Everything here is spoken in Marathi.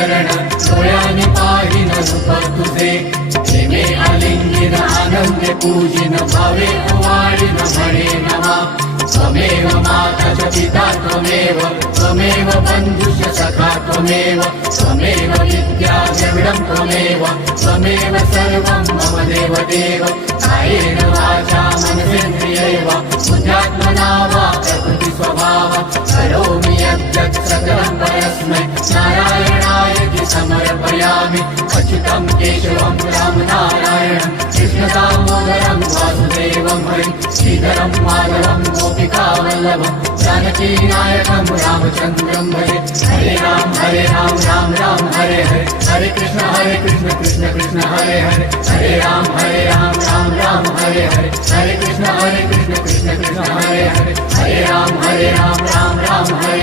चरण डोळ्याने पाहिन रूप तुझे प्रेमे आलिंगिन आनंदे पूजिन भावे ओवाळीन म्हणे नवा त्वमेव माता च पिता त्वमेव बन्धुश्च सखा त्वमेव विद्या द्रविडं त्वमेव सर्वं मम देवदेव कायेन वाचा मनसेन्द्रियैव बुद्ध्यात्मना वा प्रकृति स्वभाव करोमि यद्यत् सकलं परस्मै नारायणाय समर्पयामि अच्युतं केशवं रामनारायणं कृष्णदामोदरं वासुदेवं हरिं श्रीधरं माधवं गोपिकावल्लभं जानकीनायकं रामचन्द्रं भजे हरे राम राम राम हरे हरे हरे कृष्ण कृष्ण कृष्ण हरे हरे हरे राम राम राम हरे हरे हरे कृष्ण कृष्ण कृष्ण हरे हरे हरे राम राम राम हरे